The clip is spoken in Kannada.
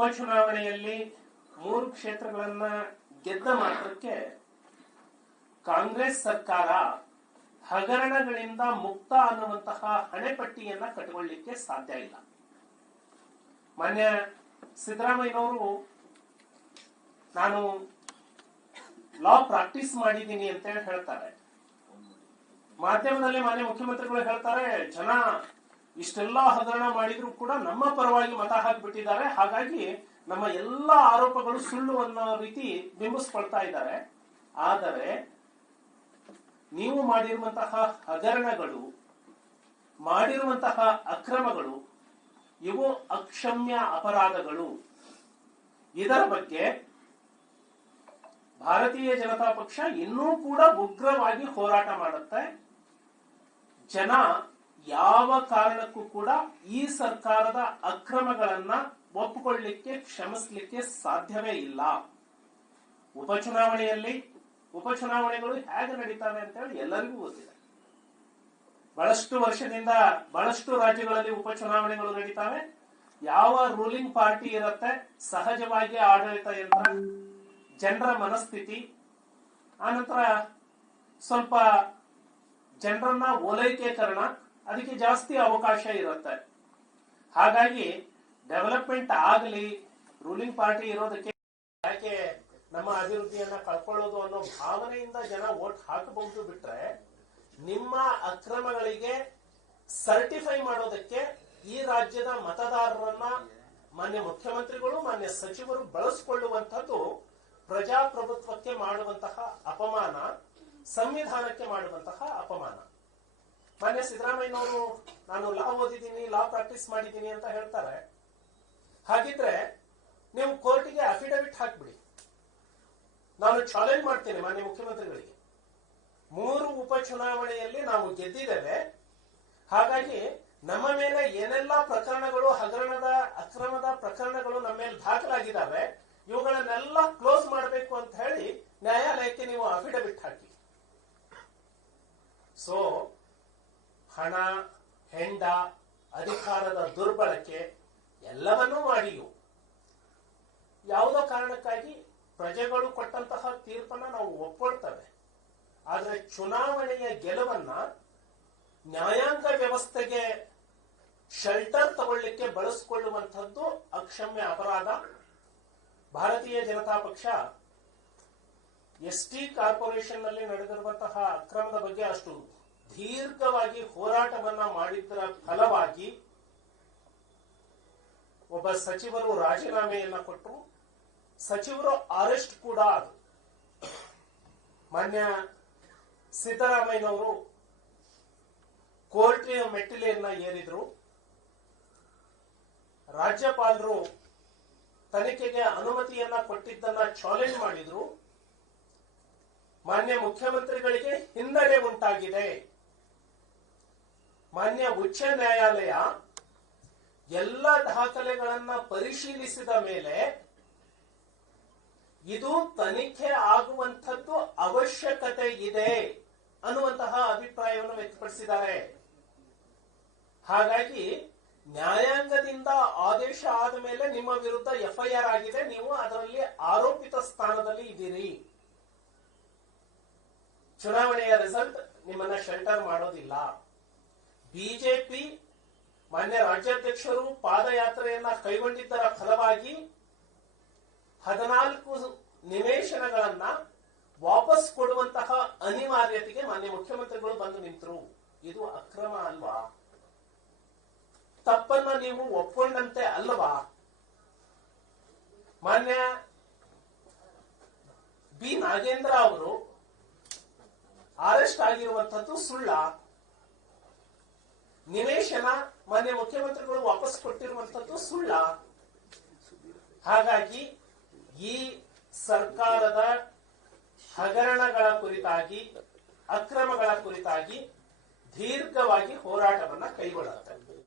ಉಪಚುನಾವಣೆಯಲ್ಲಿ ಮೂರು ಕ್ಷೇತ್ರಗಳನ್ನ ಗೆದ್ದ ಮಾತ್ರಕ್ಕೆ ಕಾಂಗ್ರೆಸ್ ಸರ್ಕಾರ ಹಗರಣಗಳಿಂದ ಮುಕ್ತ ಅನ್ನುವಂತಹ ಹಣೆಪಟ್ಟಿಯನ್ನ ಕಟ್ಟಿಕೊಳ್ಳಿಕ್ಕೆ ಸಾಧ್ಯ ಇಲ್ಲ. ಮಾನ್ಯ ಸಿದ್ದರಾಮಯ್ಯನವರು, ನಾನು ಲಾ ಪ್ರಾಕ್ಟೀಸ್ ಮಾಡಿದ್ದೀನಿ ಅಂತ ಹೇಳ್ತಾರೆ. ಮಾಧ್ಯಮದಲ್ಲಿ ಮಾನ್ಯ ಮುಖ್ಯಮಂತ್ರಿಗಳು ಹೇಳ್ತಾರೆ, ಜನ ಇಷ್ಟೆಲ್ಲ ಹಗರಣ ಮಾಡಿದ್ರು ಕೂಡ ನಮ್ಮ ಪರವಾಗಿ ಮತ ಹಾಕಿಬಿಟ್ಟಿದ್ದಾರೆ. ಹಾಗಾಗಿ ನಮ್ಮ ಎಲ್ಲ ಆರೋಪಗಳು ಸುಳ್ಳು ಅನ್ನೋ ರೀತಿ ಬಿಂಬಿಸ್ಕೊಳ್ತಾ ಇದ್ದಾರೆ. ಆದರೆ ನೀವು ಮಾಡಿರುವಂತಹ ಹಗರಣಗಳು, ಮಾಡಿರುವಂತಹ ಅಕ್ರಮಗಳು, ಇವು ಅಕ್ಷಮ್ಯ ಅಪರಾಧಗಳು. ಇದರ ಬಗ್ಗೆ ಭಾರತೀಯ ಜನತಾ ಪಕ್ಷ ಇನ್ನೂ ಕೂಡ ಉಗ್ರವಾಗಿ ಹೋರಾಟ ಮಾಡುತ್ತೆ. ಜನ ಯಾವ ಕಾರಣಕ್ಕೂ ಕೂಡ ಈ ಸರ್ಕಾರದ ಅಕ್ರಮಗಳನ್ನ ಒಪ್ಪಿಕೊಳ್ಳಿಕ್ಕೆ, ಕ್ಷಮಿಸಲಿಕ್ಕೆ ಸಾಧ್ಯವೇ ಇಲ್ಲ. ಉಪಚುನಾವಣೆಯಲ್ಲಿ, ಉಪಚುನಾವಣೆಗಳು ಹೇಗೆ ನಡೀತವೆ ಅಂತ ಹೇಳಿ ಎಲ್ಲರಿಗೂ ಗೊತ್ತಿದೆ. ಬಹಳಷ್ಟು ವರ್ಷದಿಂದ ಬಹಳಷ್ಟು ರಾಜ್ಯಗಳಲ್ಲಿ ಉಪಚುನಾವಣೆಗಳು ನಡೀತಾವೆ. ಯಾವ ರೂಲಿಂಗ್ ಪಾರ್ಟಿ ಇರುತ್ತೆ, ಸಹಜವಾಗಿ ಆಡಳಿತ ಯಂತ್ರ, ಜನರ ಮನಸ್ಥಿತಿ, ಆನಂತರ ಸ್ವಲ್ಪ ಜನರನ್ನ ಓಲೈಕೆಕರಣ ಅದಕ್ಕೆ ಜಾಸ್ತಿ ಅವಕಾಶ ಇರುತ್ತೆ. ಹಾಗಾಗಿ ಡೆವಲಪ್ಮೆಂಟ್ ಆಗಲಿ ರೂಲಿಂಗ್ ಪಾರ್ಟಿ ಇರೋದಕ್ಕೆ ಯಾಕೆ ನಮ್ಮ ಅಭಿವೃದ್ಧಿಯನ್ನ ಕಳ್ಕೊಳ್ಳೋದು ಅನ್ನೋ ಭಾವನೆಯಿಂದ ಜನ ಓಟ್ ಹಾಕಬಹುದು ಬಿಟ್ರೆ ನಿಮ್ಮ ಅಕ್ರಮಗಳಿಗೆ ಸರ್ಟಿಫೈ ಮಾಡೋದಕ್ಕೆ ಈ ರಾಜ್ಯದ ಮತದಾರರನ್ನ ಮಾನ್ಯ ಮುಖ್ಯಮಂತ್ರಿಗಳು, ಮಾನ್ಯ ಸಚಿವರು ಬಳಸಿಕೊಳ್ಳುವಂತದ್ದು ಪ್ರಜಾಪ್ರಭುತ್ವಕ್ಕೆ ಮಾಡುವಂತಹ ಅಪಮಾನ, ಸಂವಿಧಾನಕ್ಕೆ ಮಾಡುವಂತಹ ಅಪಮಾನ. ಮಾನ್ಯ ಸಿದ್ದರಾಮಯ್ಯನವರು, ನಾನು ಲಾ ಓದಿದ್ದೀನಿ ಲಾ ಪ್ರಾಕ್ಟೀಸ್ ಮಾಡಿದ್ದೀನಿ ಅಂತ ಹೇಳ್ತಾರೆ. ಹಾಗಿದ್ರೆ ನೀವು ಕೋರ್ಟಿಗೆ ಅಫಿಡವಿಟ್ ಹಾಕ್ಬಿಡಿ. ನಾನು ಚಾಲೆಂಜ್ ಮಾಡ್ತೇನೆ ಮಾನ್ಯ ಮುಖ್ಯಮಂತ್ರಿಗಳಿಗೆ. ಮೂರು ಉಪಚುನಾವಣೆಯಲ್ಲಿ ನಾವು ಗೆದ್ದಿದ್ದೇವೆ. ಹಾಗಾಗಿ ನಮ್ಮ ಮೇಲೆ ಏನೆಲ್ಲ ಪ್ರಕರಣಗಳು, ಹಗರಣದ, ಅಕ್ರಮದ ಪ್ರಕರಣಗಳು ನಮ್ಮ ಮೇಲೆ ದಾಖಲಾಗಿದ್ದಾವೆ, ಇವುಗಳನ್ನೆಲ್ಲ ಕ್ಲೋಸ್ ಮಾಡಬೇಕು ಅಂತ ಹೇಳಿ ನ್ಯಾಯಾಲಯಕ್ಕೆ ನೀವು ಅಫಿಡವಿಟ್ ಹಾಕಿ. ಸೊ ಹಣ, ಹೆಂಡ, ಅಧಿಕಾರದ ದುರ್ಬಳಕೆ ಎಲ್ಲವನ್ನೂ ಮಾಡಿಯು. ಯಾವುದೋ ಕಾರಣಕ್ಕಾಗಿ ಪ್ರಜೆಗಳು ಕೊಟ್ಟಂತಹ ತೀರ್ಪನ್ನ ನಾವು ಒಪ್ಕೊಳ್ತೇವೆ. ಆದರೆ ಚುನಾವಣೆಯ ಗೆಲುವನ್ನ ನ್ಯಾಯಾಂಗ ವ್ಯವಸ್ಥೆಗೆ ಶೆಲ್ಟರ್ ತಗೊಳ್ಳಿಕ್ಕೆ ಬಳಸಿಕೊಳ್ಳುವಂಥದ್ದು ಅಕ್ಷಮ್ಯ ಅಪರಾಧ. ಭಾರತೀಯ ಜನತಾ ಪಕ್ಷ ಎಸ್ ಟಿ ಕಾರ್ಪೊರೇಷನ್ನಲ್ಲಿ ನಡೆದಿರುವಂತಹ ಅಕ್ರಮದ ಬಗ್ಗೆ ಅಷ್ಟು ದೀರ್ಘವಾಗಿ ಹೋರಾಟವನ್ನ ಮಾಡಿದ್ದರ ಫಲವಾಗಿ ಒಬ್ಬ ಸಚಿವರು ರಾಜೀನಾಮೆಯನ್ನ ಕೊಟ್ಟರು. ಸಚಿವರು ಅರೆಸ್ಟ್ ಕೂಡ ಅದು ಮಾನ್ಯ ಸಿದ್ದರಾಮಯ್ಯನವರು ಕೋರ್ಟಿನ ಮೆಟ್ಟಿಲೆಯನ್ನ ಏರಿದ್ರು. ರಾಜ್ಯಪಾಲರು ತನಿಖೆಗೆ ಅನುಮತಿಯನ್ನ ಕೊಟ್ಟಿದ್ದನ್ನ ಚಾಲೆಂಜ್ ಮಾಡಿದ್ರು. ಮಾನ್ಯ ಮುಖ್ಯಮಂತ್ರಿಗಳಿಗೆ ಹಿನ್ನಡೆ ಉಂಟಾಗಿದೆ. ಮಾನ್ಯ ಉಚ್ಚ ನ್ಯಾಯಾಲಯ ಎಲ್ಲ ದಾಖಲೆಗಳನ್ನ ಪರಿಶೀಲಿಸಿದ ಮೇಲೆ ಇದು ತನಿಖೆ ಆಗುವಂಥದ್ದು ಅವಶ್ಯಕತೆ ಇದೆ ಅನ್ನುವಂತಹ ಅಭಿಪ್ರಾಯವನ್ನು ವ್ಯಕ್ತಪಡಿಸಿದ್ದಾರೆ. ಹಾಗಾಗಿ ನ್ಯಾಯಾಂಗದಿಂದ ಆದೇಶ ಆದ ಮೇಲೆ ನಿಮ್ಮ ವಿರುದ್ಧ ಎಫ್ಐಆರ್ ಆಗಿದೆ, ನೀವು ಅದರಲ್ಲಿ ಆರೋಪಿತ ಸ್ಥಾನದಲ್ಲಿ ಇದ್ದೀರಿ. ಚುನಾವಣೆಯ ರಿಸಲ್ಟ್ ನಿಮ್ಮನ್ನ ಶೆಲ್ಟರ್ ಮಾಡೋದಿಲ್ಲ. ಬಿಜೆಪಿ ಮಾನ್ಯ ರಾಜ್ಯಾಧ್ಯಕ್ಷರು ಪಾದಯಾತ್ರೆಯನ್ನ ಕೈಗೊಂಡಿದ್ದರ ಫಲವಾಗಿ ಹದಿನಾಲ್ಕು ನಿವೇಶನಗಳನ್ನ ವಾಪಸ್ ಕೊಡುವಂತಹ ಅನಿವಾರ್ಯತೆಗೆ ಮಾನ್ಯ ಮುಖ್ಯಮಂತ್ರಿಗಳು ಬಂದು ನಿಂತರು. ಇದು ಅಕ್ರಮ ಅಲ್ವಾ? ತಪ್ಪನ್ನ ನೀವು ಒಪ್ಕೊಂಡಂತೆ ಅಲ್ವಾ? ಮಾನ್ಯ ಬಿ ನಾಗೇಂದ್ರ ಅವರು ಅರೆಸ್ಟ್ ಆಗಿರುವಂತದ್ದು ಸುಳ್ಳ. ನಿವೇಶನ ಮಾನ್ಯ ಮುಖ್ಯಮಂತ್ರಿಗಳು ವಾಪಸ್ ಕೊಟ್ಟಿರುವಂತದ್ದು ಸುಳ್ಳ. ಹಾಗಾಗಿ ಈ ಸರ್ಕಾರದ ಹಗರಣಗಳ ಕುರಿತಾಗಿ, ಅಕ್ರಮಗಳ ಕುರಿತಾಗಿ ದೀರ್ಘವಾಗಿ ಹೋರಾಟವನ್ನ ಕೈಗೊಳ್ಳುತ್ತೆ